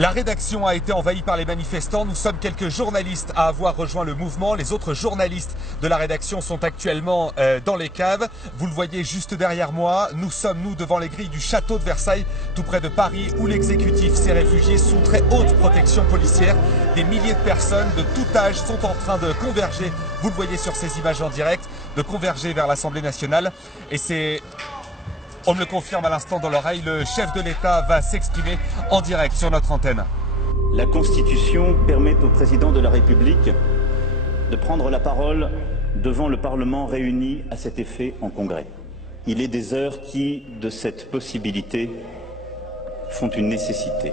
La rédaction a été envahie par les manifestants. Nous sommes quelques journalistes à avoir rejoint le mouvement. Les autres journalistes de la rédaction sont actuellement dans les caves. Vous le voyez juste derrière moi. Nous sommes, devant les grilles du château de Versailles, tout près de Paris, où l'exécutif s'est réfugié sous très haute protection policière. Des milliers de personnes de tout âge sont en train de converger, vous le voyez sur ces images en direct, de converger vers l'Assemblée nationale. Et c'est... On me le confirme à l'instant dans l'oreille, le chef de l'État va s'exprimer en direct sur notre antenne. La Constitution permet au président de la République de prendre la parole devant le Parlement réuni à cet effet en Congrès. Il est des heures qui, de cette possibilité, font une nécessité.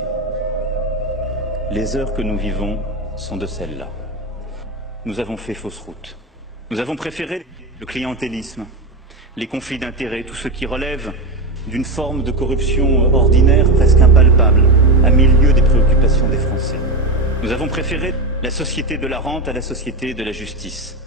Les heures que nous vivons sont de celles-là. Nous avons fait fausse route. Nous avons préféré le clientélisme, les conflits d'intérêts, tout ce qui relève d'une forme de corruption ordinaire presque impalpable, à milieu des préoccupations des Français. Nous avons préféré la société de la rente à la société de la justice.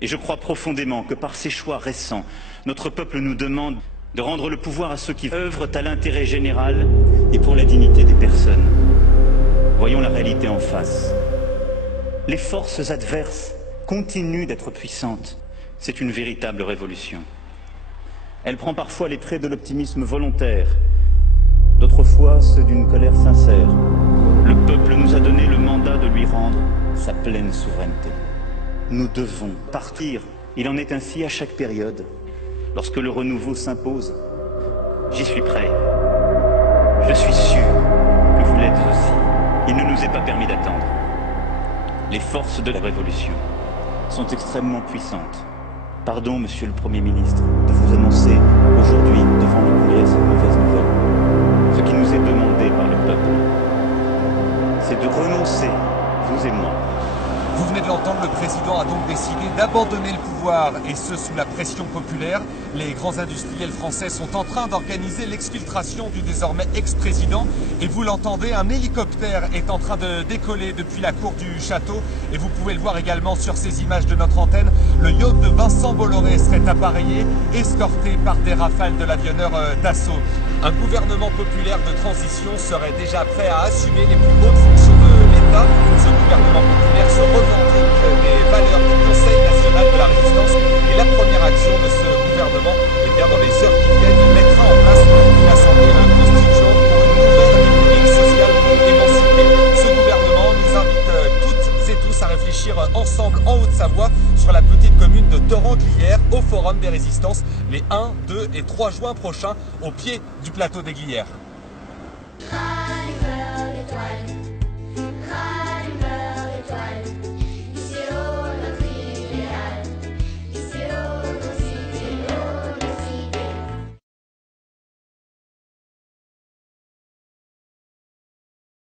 Et je crois profondément que par ces choix récents, notre peuple nous demande de rendre le pouvoir à ceux qui œuvrent à l'intérêt général et pour la dignité des personnes. Voyons la réalité en face. Les forces adverses continuent d'être puissantes. C'est une véritable révolution. Elle prend parfois les traits de l'optimisme volontaire, d'autres fois ceux d'une colère sincère. Le peuple nous a donné le mandat de lui rendre sa pleine souveraineté. Nous devons partir. Il en est ainsi à chaque période. Lorsque le renouveau s'impose, j'y suis prêt. Je suis sûr que vous l'êtes aussi. Il ne nous est pas permis d'attendre. Les forces de la Révolution sont extrêmement puissantes. Pardon, Monsieur le Premier ministre, de vous annoncer aujourd'hui devant le Congrès cette mauvaise nouvelle. Ce qui nous est demandé par le peuple, c'est de renoncer, vous et moi. Vous venez de l'entendre, le président a donc décidé d'abandonner le pouvoir, et ce sous la pression populaire. Les grands industriels français sont en train d'organiser l'exfiltration du désormais ex-président. Et vous l'entendez, un hélicoptère est en train de décoller depuis la cour du château. Et vous pouvez le voir également sur ces images de notre antenne. Le yacht de Vincent Bolloré serait appareillé, escorté par des rafales de l'avionneur Dassault. Un gouvernement populaire de transition serait déjà prêt à assumer les plus hautes fonctions de l'État. Ce gouvernement populaire se revendique des valeurs du Conseil national de la résistance. Et la première action de ce gouvernement, eh bien, dans les heures qui viennent, il mettra en place une assemblée constituante pour une nouvelle république sociale émancipée. Ce gouvernement nous invite toutes et tous à réfléchir ensemble en Haute-Savoie sur la petite commune de Torrent-Glières au Forum des Résistances les 1, 2 et 3 juin prochains au pied du plateau des Glières.